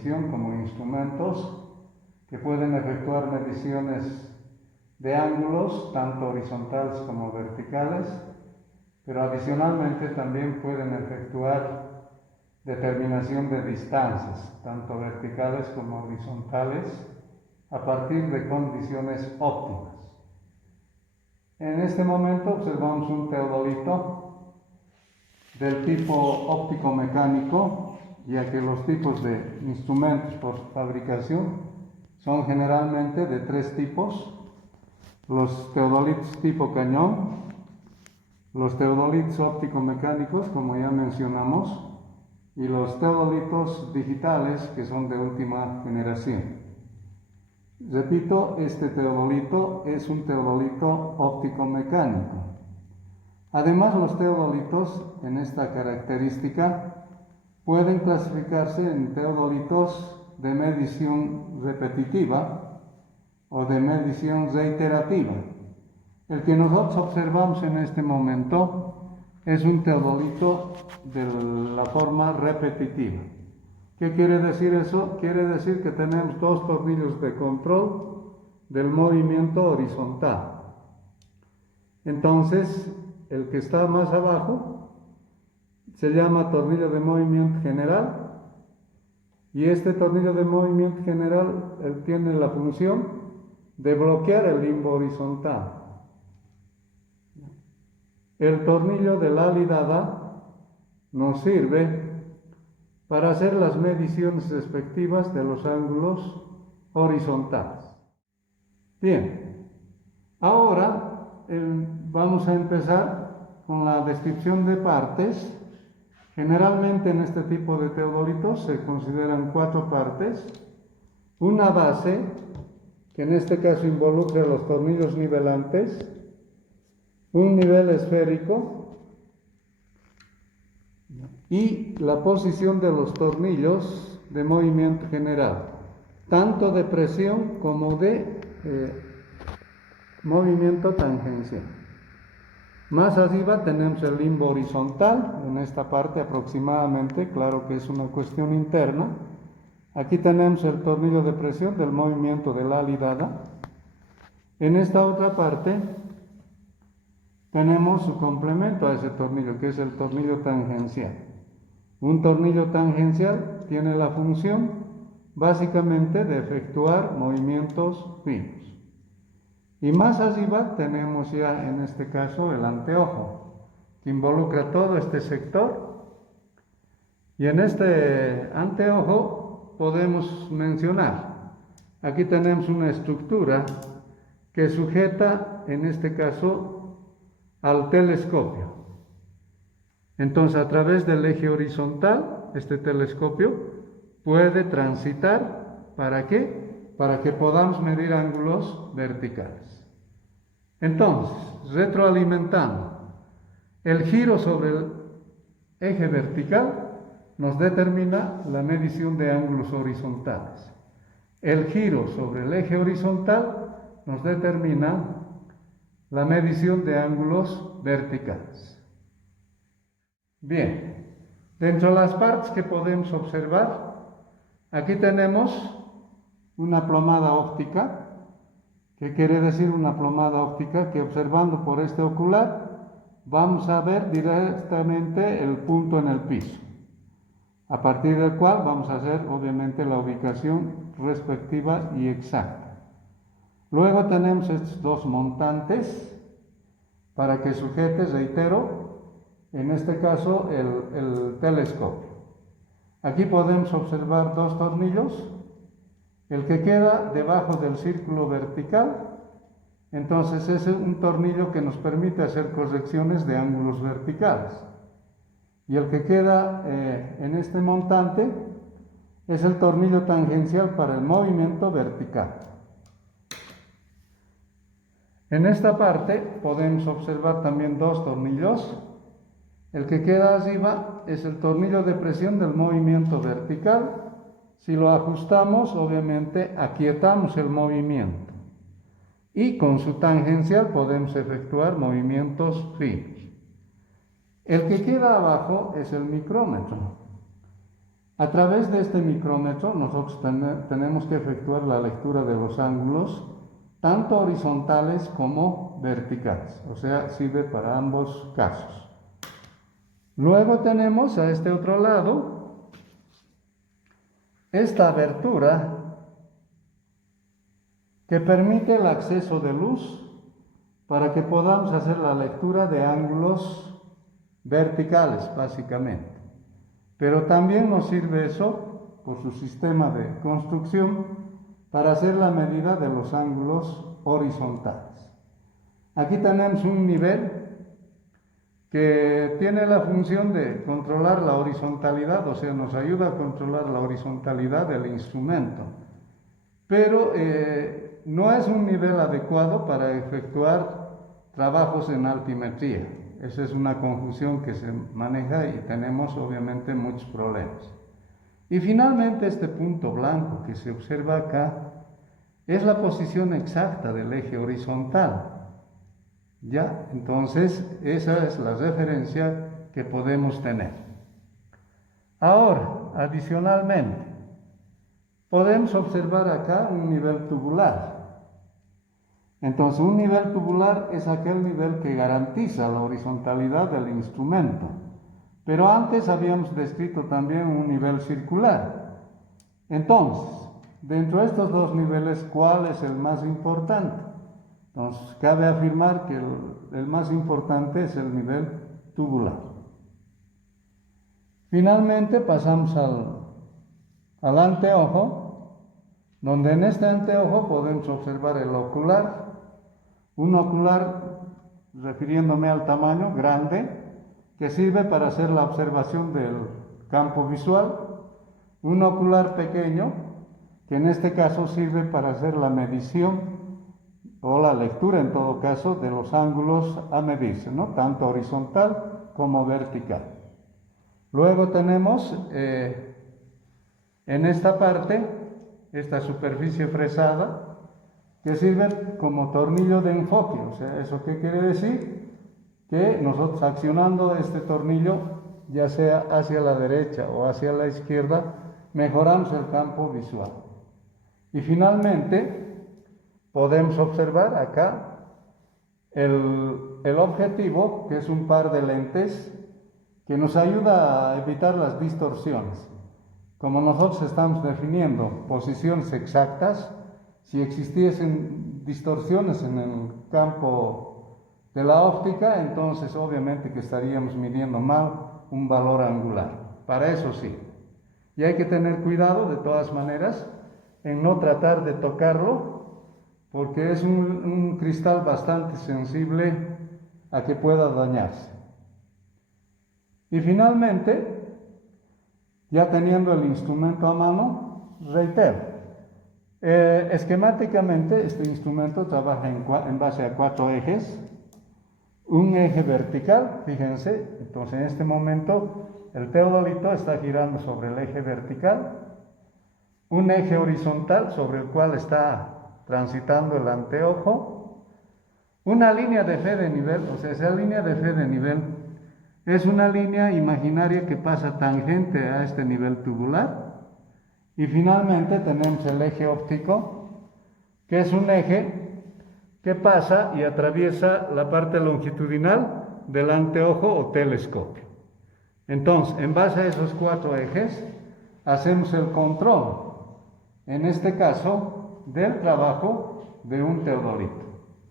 medición como instrumentos que pueden efectuar mediciones de ángulos, tanto horizontales como verticales, pero adicionalmente también pueden efectuar determinación de distancias, tanto verticales como horizontales, a partir de condiciones óptimas. En este momento observamos un teodolito del tipo óptico-mecánico, ya que los tipos de instrumentos por fabricación son generalmente de tres tipos: los teodolitos tipo cañón, los teodolitos óptico-mecánicos, como ya mencionamos, y los teodolitos digitales, que son de última generación. Repito, este teodolito es un teodolito óptico-mecánico. Además, los teodolitos en esta característica pueden clasificarse en teodolitos de medición repetitiva o de medición reiterativa. El que nosotros observamos en este momento es un teodolito de la forma repetitiva. ¿Qué quiere decir eso? Quiere decir que tenemos dos tornillos de control del movimiento horizontal. Entonces, el que está más abajo se llama tornillo de movimiento general, y este tornillo de movimiento general él tiene la función de bloquear el limbo horizontal. El tornillo de la alidada nos sirve para hacer las mediciones respectivas de los ángulos horizontales. Bien, ahora vamos a empezar con la descripción de partes. Generalmente en este tipo de teodolitos se consideran 4 partes: una base, que en este caso involucra los tornillos nivelantes, un nivel esférico y la posición de los tornillos de movimiento general, tanto de presión como de movimiento tangencial. Más arriba tenemos el limbo horizontal, en esta parte aproximadamente, claro que es una cuestión interna. Aquí tenemos el tornillo de presión del movimiento de la alidada. En esta otra parte tenemos su complemento a ese tornillo, que es el tornillo tangencial. Un tornillo tangencial tiene la función básicamente de efectuar movimientos finos. Y más arriba tenemos ya en este caso el anteojo, que involucra todo este sector. Y en este anteojo podemos mencionar, aquí tenemos una estructura que sujeta en este caso al telescopio. Entonces, a través del eje horizontal, este telescopio puede transitar. ¿Para qué? Para que podamos medir ángulos verticales. Entonces, retroalimentando, el giro sobre el eje vertical nos determina la medición de ángulos horizontales. El giro sobre el eje horizontal nos determina la medición de ángulos verticales. Bien, dentro de las partes que podemos observar, aquí tenemos una plomada óptica. ¿Qué quiere decir una plomada óptica? Que observando por este ocular vamos a ver directamente el punto en el piso, a partir del cual vamos a hacer obviamente la ubicación respectiva y exacta. Luego tenemos estos dos montantes para que sujete, reitero, en este caso el telescopio. Aquí podemos observar dos tornillos. El que queda debajo del círculo vertical, entonces es un tornillo que nos permite hacer correcciones de ángulos verticales. Y el que queda en este montante es el tornillo tangencial para el movimiento vertical. En esta parte podemos observar también dos tornillos. El que queda arriba es el tornillo de presión del movimiento vertical. Si lo ajustamos, obviamente aquietamos el movimiento y con su tangencial podemos efectuar movimientos finos. El que queda abajo es el micrómetro. A través de este micrómetro nosotros tenemos que efectuar la lectura de los ángulos, tanto horizontales como verticales, o sea, sirve para ambos casos. Luego tenemos a este otro lado esta abertura que permite el acceso de luz para que podamos hacer la lectura de ángulos verticales, básicamente. Pero también nos sirve eso, por su sistema de construcción, para hacer la medida de los ángulos horizontales. Aquí tenemos un nivel que tiene la función de controlar la horizontalidad, o sea, nos ayuda a controlar la horizontalidad del instrumento, pero no es un nivel adecuado para efectuar trabajos en altimetría. Esa es una confusión que se maneja y tenemos obviamente muchos problemas. Y finalmente este punto blanco que se observa acá es la posición exacta del eje horizontal. ¿Ya? Entonces, esa es la referencia que podemos tener. Ahora, adicionalmente, podemos observar acá un nivel tubular. Entonces, un nivel tubular es aquel nivel que garantiza la horizontalidad del instrumento. Pero antes habíamos descrito también un nivel circular. Entonces, dentro de estos dos niveles, ¿cuál es el más importante? Entonces, cabe afirmar que el más importante es el nivel tubular. Finalmente pasamos al anteojo, donde en este anteojo podemos observar el ocular, un ocular, refiriéndome al tamaño, grande, que sirve para hacer la observación del campo visual, un ocular pequeño, que en este caso sirve para hacer la medición o la lectura en todo caso de los ángulos a medirse, ¿no? Tanto horizontal como vertical. Luego tenemos en esta parte, esta superficie fresada, que sirve como tornillo de enfoque. O sea, ¿eso qué quiere decir? Que nosotros accionando este tornillo, ya sea hacia la derecha o hacia la izquierda, mejoramos el campo visual. Y finalmente, podemos observar acá el objetivo, que es un par de lentes que nos ayuda a evitar las distorsiones. Como nosotros estamos definiendo posiciones exactas, si existiesen distorsiones en el campo de la óptica, entonces obviamente que estaríamos midiendo mal un valor angular. Para eso sí. Y hay que tener cuidado de todas maneras en no tratar de tocarlo, porque es un cristal bastante sensible a que pueda dañarse. Y finalmente, ya teniendo el instrumento a mano, reitero, esquemáticamente este instrumento trabaja en base a 4 ejes, un eje vertical, fíjense, entonces en este momento el teodolito está girando sobre el eje vertical, un eje horizontal sobre el cual está transitando el anteojo, una línea de fe de nivel, o sea, esa línea de fe de nivel es una línea imaginaria que pasa tangente a este nivel tubular, y finalmente tenemos el eje óptico, que es un eje que pasa y atraviesa la parte longitudinal del anteojo o telescopio. Entonces, en base a esos 4 ejes, hacemos el control, en este caso, del trabajo de un teodolito.